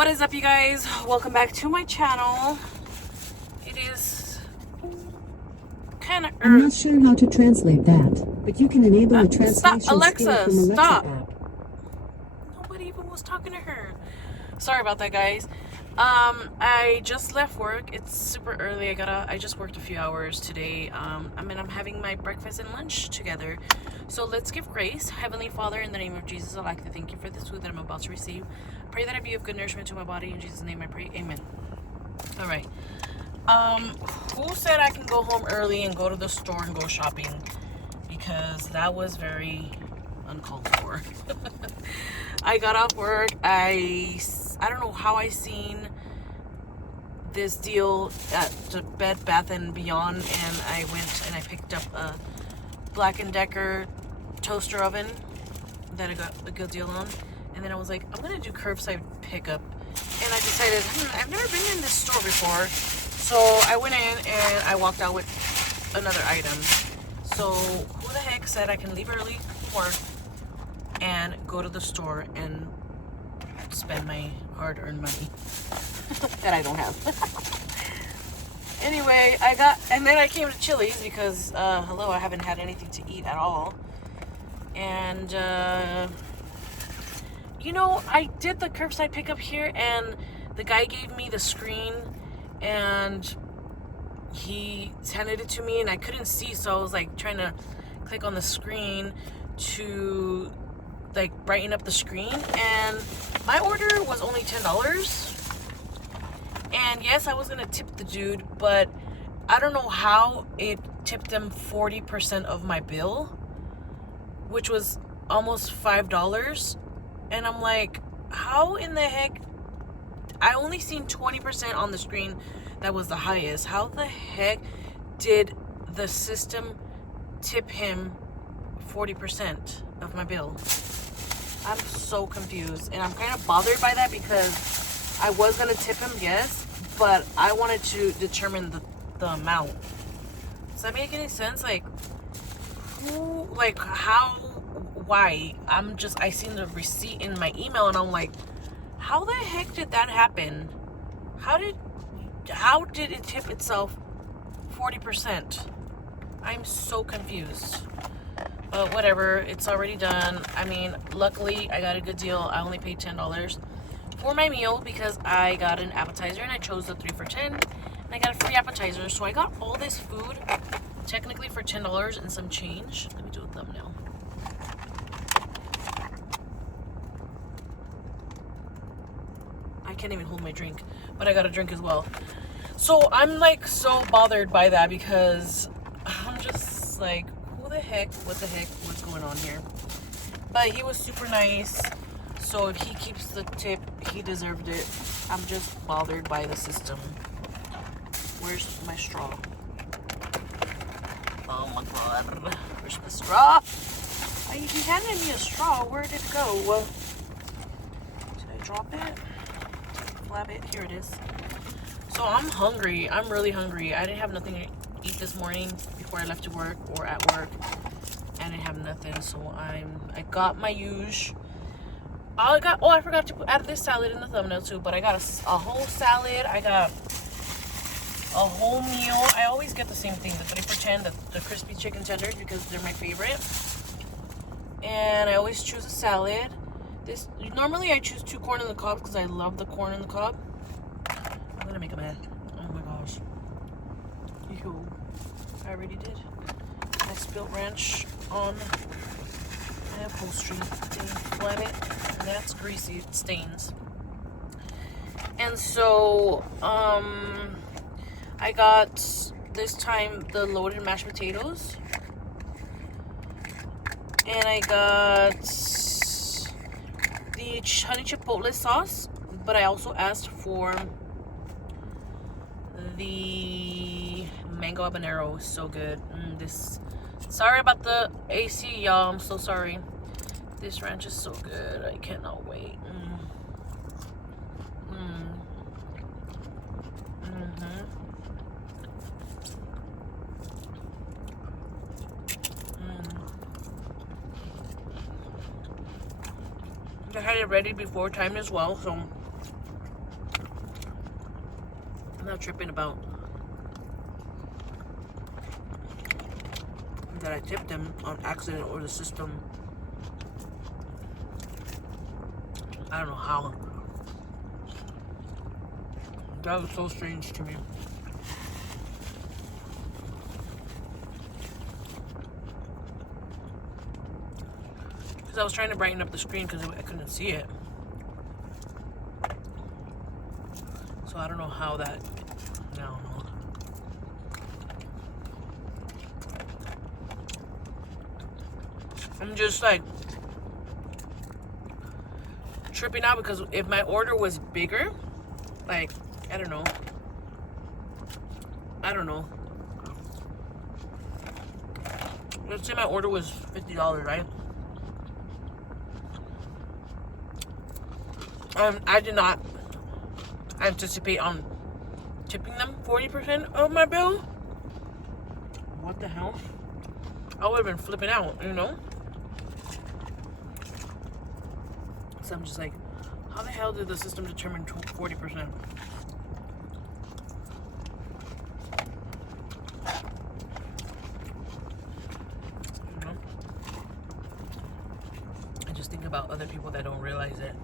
What is up, you guys? Welcome back to my channel. It is kind of I'm not sure how to translate that, but you can enable a translation stop, Alexa, skill from Alexa stop. app. Nobody even was talking to her. Sorry about that, guys. I just left work. It's super early. I just worked a few hours today. I'm having my breakfast and lunch together. So let's give grace. Heavenly Father, in the name of Jesus, I'd like to thank you for this food that I'm about to receive. Pray that I be of good nourishment to my body. In Jesus' name I pray. Amen. All right. Who said I can go home early and go to the store and go shopping? Because that was very uncalled for. I got off work. I don't know how I seen this deal at the Bed Bath & Beyond, and I went and I picked up a Black & Decker toaster oven that I got a good deal on. And then I was like, I'm gonna do curbside pickup. And I decided, I've never been in this store before. So I went in and I walked out with another item. So who the heck said I can leave early from work and go to the store and spend my hard-earned money that I don't have? Anyway, and then I came to Chili's because, hello, I haven't had anything to eat at all. And, you know, I did the curbside pickup here, and the guy gave me the screen, and he handed it to me, and I couldn't see, so I was, like, trying to click on the screen to, like, brighten up the screen, and my order was only $10. And yes, I was gonna tip the dude, but I don't know how it tipped him 40% of my bill, which was almost $5. And I'm like, how in the heck? I only seen 20% on the screen that was the highest. How the heck did the system tip him 40% of my bill? I'm so confused, and I'm kind of bothered by that because I was gonna tip him, yes, but I wanted to determine the amount. Does that make any sense? Like, who, like, how, why? I seen the receipt in my email, and I'm like, how the heck did that happen? How did it tip itself 40%? I'm so confused. But whatever, it's already done. I mean, luckily I got a good deal. I only paid $10 for my meal because I got an appetizer, and I chose the 3 for $10, and I got a free appetizer. So I got all this food technically for $10 and some change. Let me do a thumbnail. I can't even hold my drink, but I got a drink as well. So I'm like so bothered by that because I'm just like, what the heck, what's going on here? But he was super nice, so if he keeps the tip, he deserved it. I'm just bothered by the system. Where's my straw? Oh my god, where's the straw? He handed me a straw. Where did it go? Did I drop it? Flab it. Here it is. So I'm hungry. I'm really hungry. I didn't have nothing to eat this morning before I left to work or at work. I didn't have nothing, so I got my huge. I forgot to add this salad in the thumbnail too, but I got a whole salad. I got a whole meal. I always get the same thing, the 3 for $10, the crispy chicken tenders, because they're my favorite. And I always choose a salad. Normally I choose 2 corn on the cob because I love the corn on the cob. I'm gonna make a mess. Oh my gosh. Ew. I already did. I spilled ranch on my upholstery. Didn't flab it. And that's greasy. It stains. And so, I got this time the loaded mashed potatoes. And I got the honey chipotle sauce, but I also asked for the mango habanero. So good. Sorry about the AC, y'all. I'm so sorry. This ranch is so good. I cannot wait. I had it ready before time as well, so not tripping about that I tipped them on accident or the system. I don't know how. That was so strange to me. Because I was trying to brighten up the screen because I couldn't see it. So I don't know how that. I don't know. I'm just like tripping out because if my order was bigger, like, I don't know. Let's say my order was $50, right? I did not anticipate on tipping them 40% of my bill. What the hell? I would have been flipping out, you know? So I'm just like, how the hell did the system determine 40%? You know? I just think about other people that don't realize it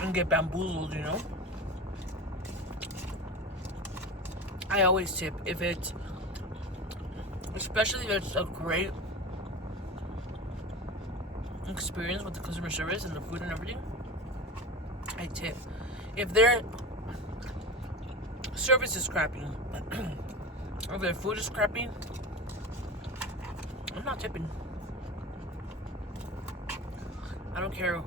and get bamboozled, you know? I always tip if it's, especially if it's a great experience with the customer service and the food and everything, I tip. If their service is crappy or their food is crappy, I'm not tipping. I don't care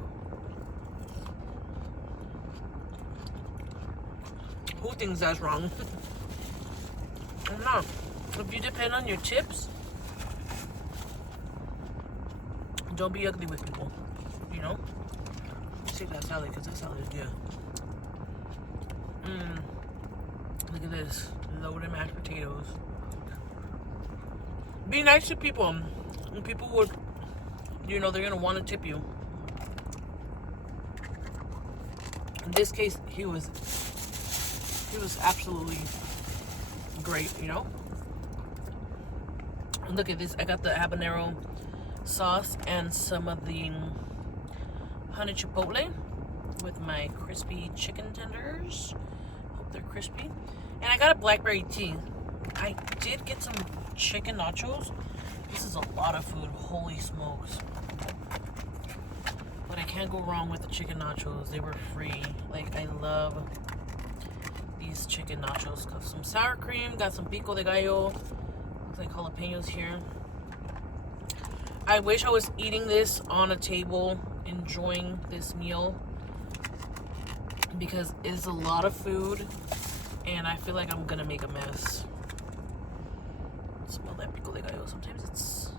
who thinks that's wrong. I'm not. If you depend on your tips, don't be ugly with people, you know? Let's take that salad because that salad is good. Look at this, loaded mashed potatoes. Be nice to people, and people would, you know, they're gonna want to tip you. In this case, he was absolutely great, you know? And look at this, I got the habanero sauce and some of the honey chipotle with my crispy chicken tenders. Hope they're crispy. And I got a blackberry tea. I did get some chicken nachos. This is a lot of food, holy smokes. But I can't go wrong with the chicken nachos. They were free. Like, I love these chicken nachos. Got some sour cream, got some pico de gallo. Looks like jalapenos here. I wish I was eating this on a table, enjoying this meal, because it's a lot of food and I feel like I'm gonna make a mess. Smell that pico de gallo. Sometimes it's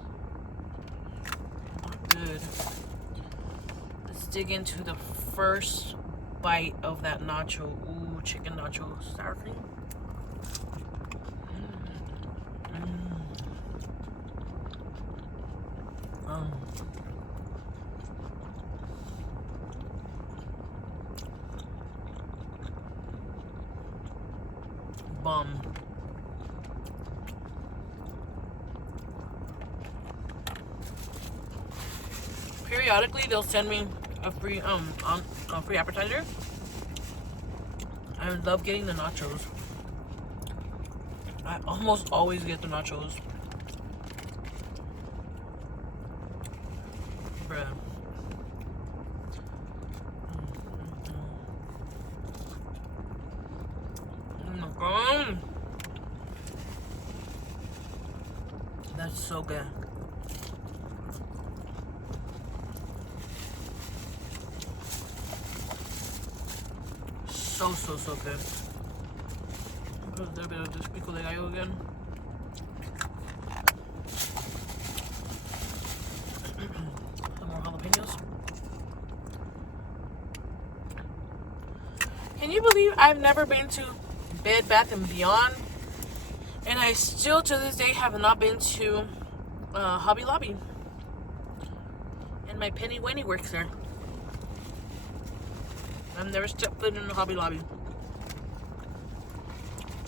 not good. Let's dig into the first bite of that nacho. Ooh, chicken nacho sour cream. Bomb. Periodically, they'll send me a free free appetizer. I love getting the nachos. I almost always get the nachos. Bruh. That's so good. So good. Put a little bit of this pico de gallo again. Some more jalapenos. Can you believe I've never been to Bed Bath & Beyond? And I still, to this day, have not been to Hobby Lobby. And my Penny Winnie works there. I've never stepped foot in a Hobby Lobby.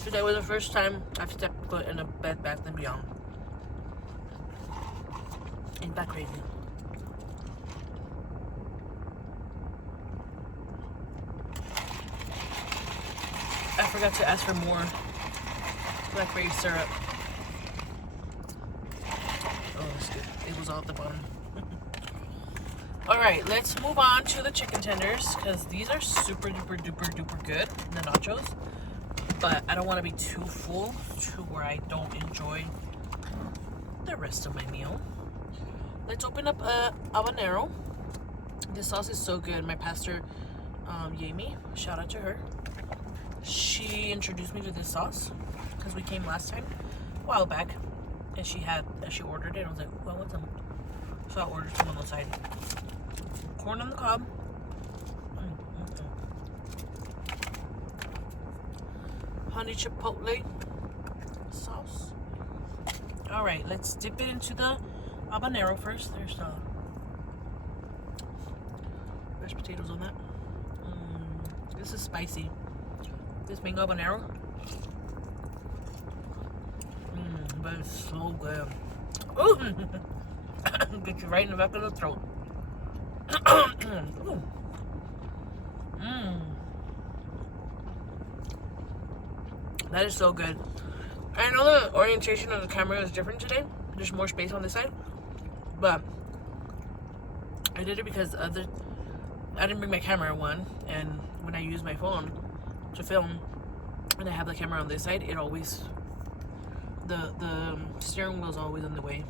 Today was the first time I've stepped foot in a Bed Bath & Beyond. Ain't that crazy? I forgot to ask for more blackberry syrup. Oh, that's good. It was all at the bottom. Alright, let's move on to the chicken tenders, because these are super duper duper duper good, the nachos. But I don't want to be too full to where I don't enjoy the rest of my meal. Let's open up a habanero. This sauce is so good. My pastor, Yami, shout out to her. She introduced me to this sauce because we came last time, a while back, and she ordered it. I was like, well, what's them? So I ordered some on the side. Corn on the cob. Honey chipotle sauce. All right, let's dip it into the habanero first. There's mashed potatoes on that. This is spicy. This mango habanero. But it's so good. Ooh. Get you right in the back of the throat. Ooh. That is so good. I know the orientation of the camera is different today. There's more space on this side. But I did it because I didn't bring my camera, one. And when I use my phone to film and I have the camera on this side, it always... The steering wheel is always in the way.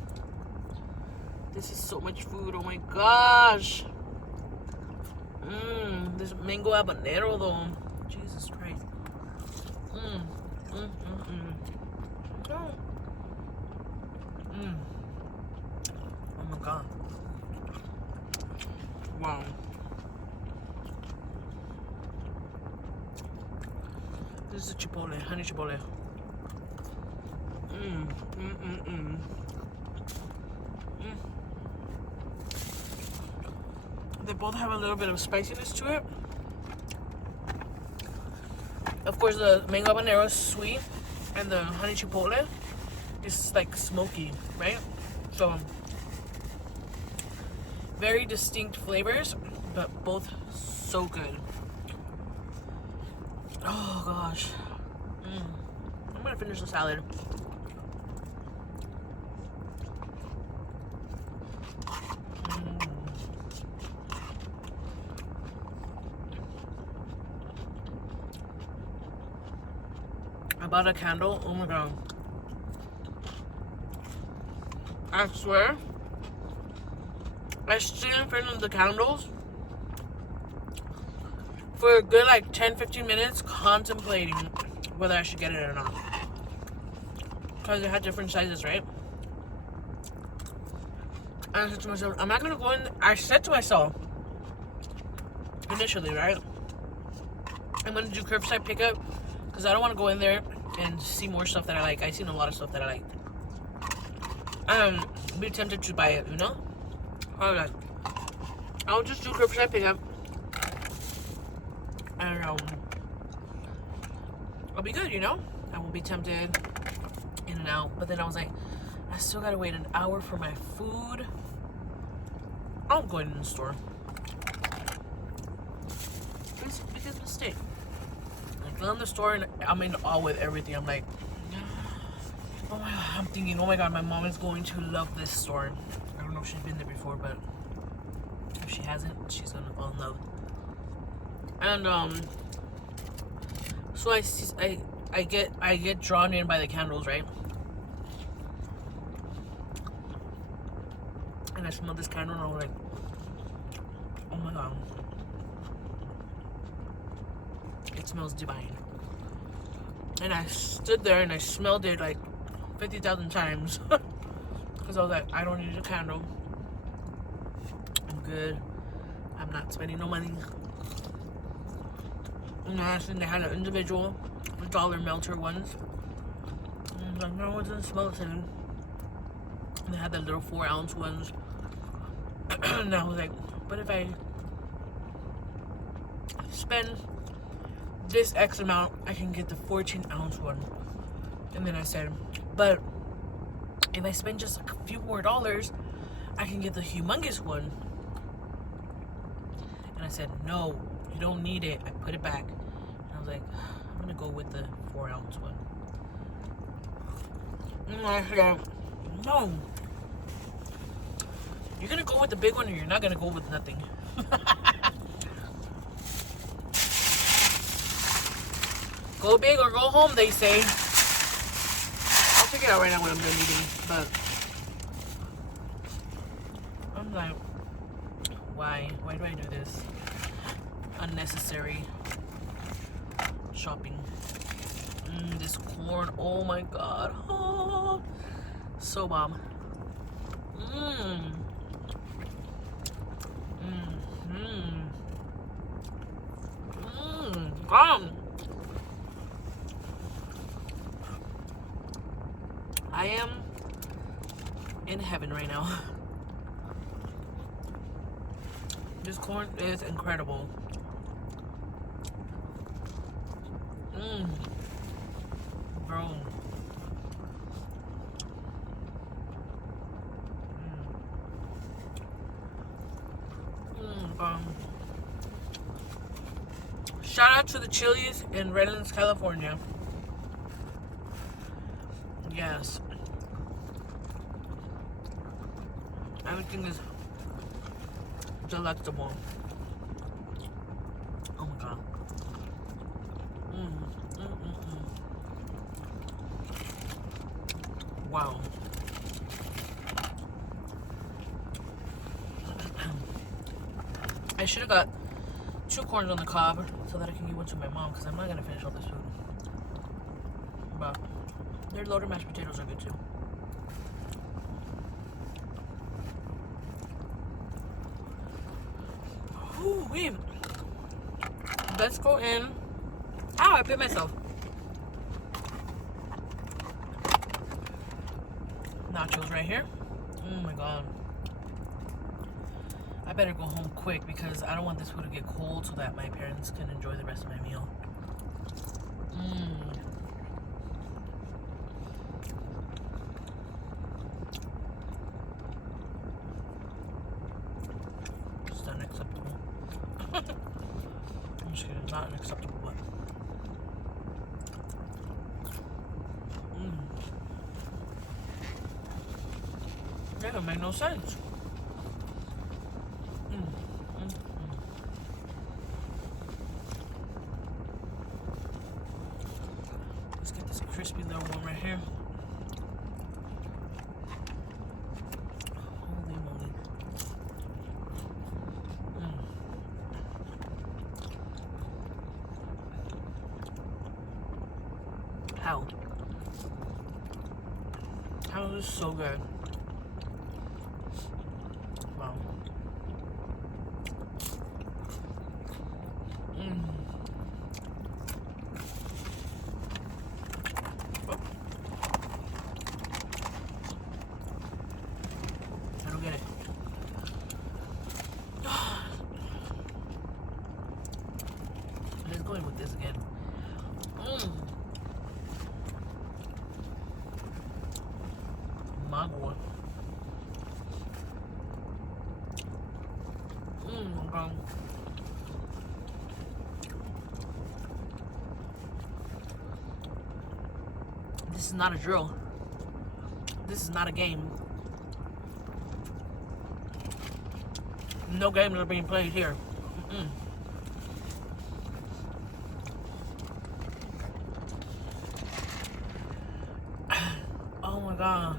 This is so much food. Oh my gosh. This mango habanero though. Jesus Christ. Oh. Oh my god. Wow. This is chipotle, honey chipotle. They both have a little bit of spiciness to it. Of course, the mango habanero is sweet, and the honey chipotle is like smoky, right? So very distinct flavors, but both so good. Oh gosh. I'm gonna finish the salad. I bought a candle. Oh my god. I swear, I stood in front of the candles for a good like 10-15 minutes contemplating whether I should get it or not. Because it had different sizes, right? And I said to myself, I'm not gonna go in. I said to myself initially, right? I'm gonna do curbside pickup because I don't want to go in there and see more stuff that I like. I've seen a lot of stuff that I like. Be tempted to buy it, you know? Alright. I'll just do curbside pickup. And I'll be good, you know? I won't be tempted in and out. But then I was like, I still gotta wait an hour for my food. I'm going in the store. It's a biggest mistake. I go in the store and I'm in awe with everything. I'm like, oh my god, I'm thinking, oh my god, my mom is going to love this store. I don't know if she's been there before, but if she hasn't, she's gonna fall in love. And so I get drawn in by the candles, right? And I smelled this candle and I was like, oh my god, it smells divine. And I stood there and I smelled it like 50,000 times because I was like, I don't need a candle. I'm good. I'm not spending no money. And they had an individual $1 melter ones. And I was like, no, it doesn't smell the same. And they had the little 4-ounce ones. And I was like, but if I spend this X amount, I can get the 14-ounce one. And then I said, but if I spend just a few more dollars, I can get the humongous one. And I said, no, you don't need it. I put it back. And I was like, I'm gonna go with the 4-ounce one. And I said, no. You're gonna go with the big one, or you're not gonna go with nothing. Go big or go home, they say. I'll check it out right now when I'm done eating. But I'm like, why? Why do I do this? Unnecessary shopping. This corn, oh my god. Oh, so bomb. I am in heaven right now. This corn is incredible. Bro. Shout out to the Chili's in Redlands, California. Yes. Everything is delectable. Oh my god. Wow. I should have got 2 corns on the cob so that I can give one to my mom, because I'm not gonna finish all this food. But their loaded mashed potatoes are good too. Ooh, wait. Let's go in. Ow, I bit myself. Nachos right here. Oh my god. I better go home quick because I don't want this food to get cold so that my parents can enjoy the rest of my meal. It's unacceptable. I'm just kidding, not unacceptable, but that don't make no sense. Let's get this crispy little one right here. Holy moly. How? How is this so good? Wow. I don't get it. Let's go in with this again. Mango. This is not a drill. This is not a game. No games are being played here. Oh my god.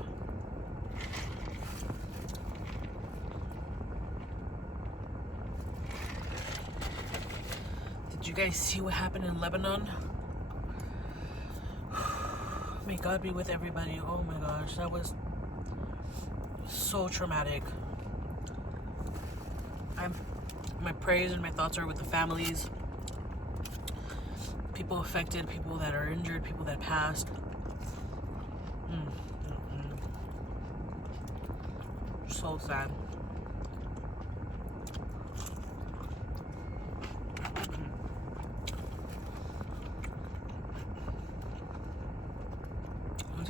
Did you guys see what happened in Lebanon? May God be with everybody. Oh my gosh, that was so traumatic. My prayers and my thoughts are with the families, people affected, people that are injured, people that passed. So sad.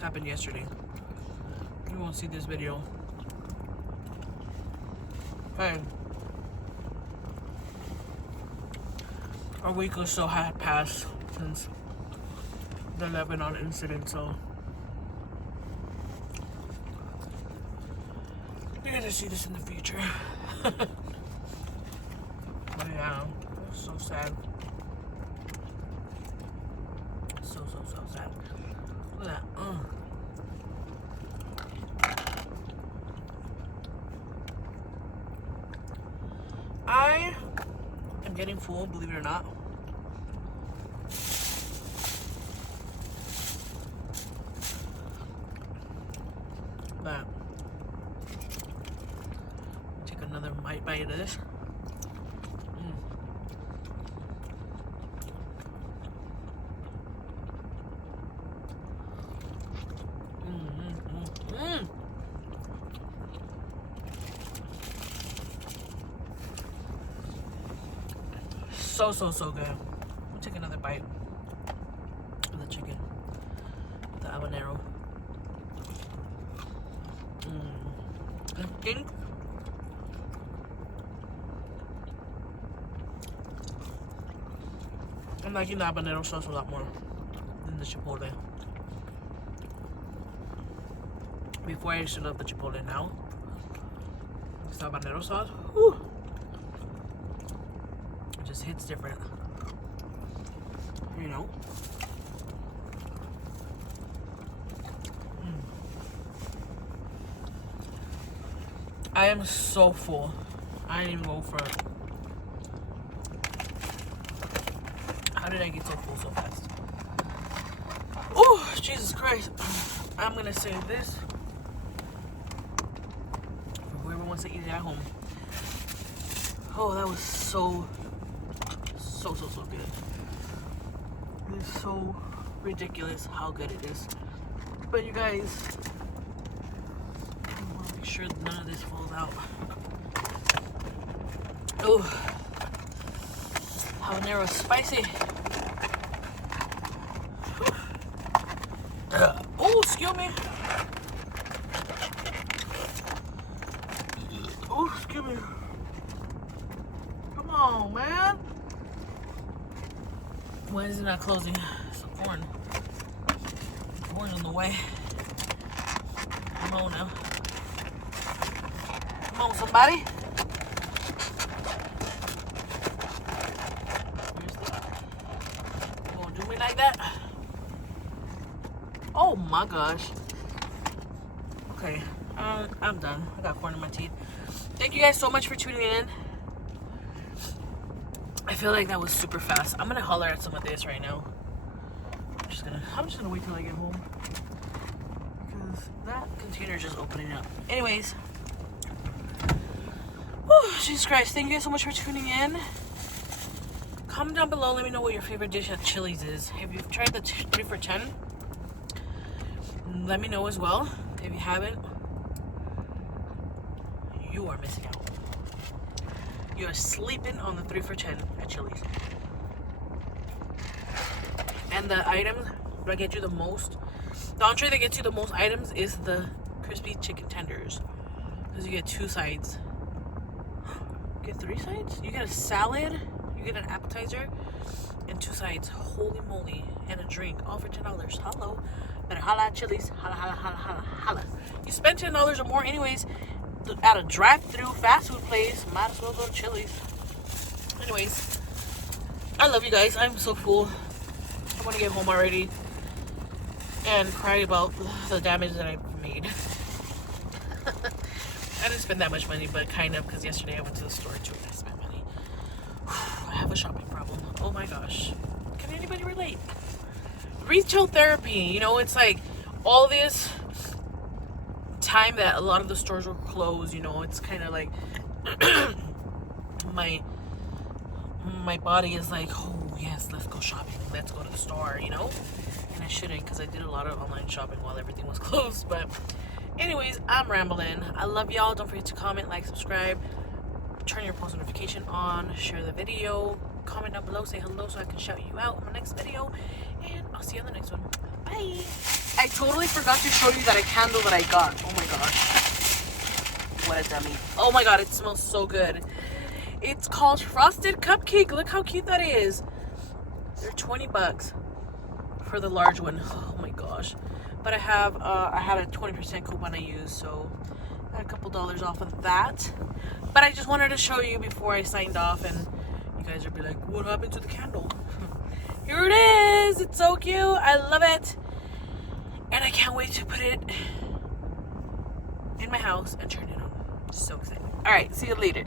happened yesterday. You won't see this video. Okay. A week or so had passed since the Lebanon incident, so you're gonna see this in the future. But yeah, it's so sad. So sad. Look at that. I am getting full, believe it or not. But take another bite of this. So good. I'll take another bite of the chicken, the habanero. I think I'm liking the habanero sauce a lot more than the chipotle. Before I used to love the chipotle. Now this habanero sauce, whew, it just hits different, you know. I am so full. I didn't even go for it. How did I get so full so fast? Oh, Jesus Christ. I'm gonna save this for whoever wants to eat it at home. Oh, that was so good. It is so ridiculous how good it is. But you guys, I want to make sure none of this falls out. Oh, habanero spicy. Oh, excuse me. Oh, excuse me. Come on, man. Why is it not closing? It's a corn. Corn's in the way. Come on now. Come on, somebody. You gonna do me like that? Oh my gosh. Okay, I'm done. I got corn in my teeth. Thank you guys so much for tuning in. I feel like that was super fast. I'm gonna holler at some of this right now. I'm just gonna wait till I get home, because that container is just opening up. Anyways, whew, Jesus Christ, thank you guys so much for tuning in. Comment down below, let me know what your favorite dish at Chili's is. If you've tried the 3 for $10, let me know as well. If you haven't, you are missing out. You're sleeping on the 3 for $10 at Chili's. And the items that get you the most, the entree that gets you the most items is the crispy chicken tenders, because you get 2 sides. You get 3 sides? You get a salad, you get an appetizer, and 2 sides. Holy moly. And a drink, all for $10. Hello. Better holla at Chili's. Holla, holla, holla, holla, holla. You spend $10 or more anyways at a drive-through fast food place, might as well go to Chili's. Anyways, I love you guys. I'm so full. I want to get home already and cry about the damage that I've made. I didn't spend that much money, but kind of, because yesterday I went to the store too and I spent money. I have a shopping problem. Oh my gosh. Can anybody relate? Retail therapy, you know, it's like all this time that a lot of the stores were closed, you know, it's kind of like my body is like, oh yes, let's go shopping, let's go to the store, you know. And I shouldn't, because I did a lot of online shopping while everything was closed. But anyways, I'm rambling. I love y'all. Don't forget to comment, like, subscribe, turn your post notification on, share the video, comment down below, say hello so I can shout you out in my next video, and I'll see you on the next one. Bye. I totally forgot to show you that a candle that I got. Oh my gosh. What a dummy. Oh my god, it smells so good. It's called Frosted Cupcake. Look how cute that is. They're 20 bucks for the large one. Oh my gosh. But I had a 20% coupon I used, so I had a couple dollars off of that. But I just wanted to show you before I signed off, and you guys would be like, what happened to the candle? Here it is. It's so cute. I love it. And I can't wait to put it in my house and turn it on. So excited. All right, see you later.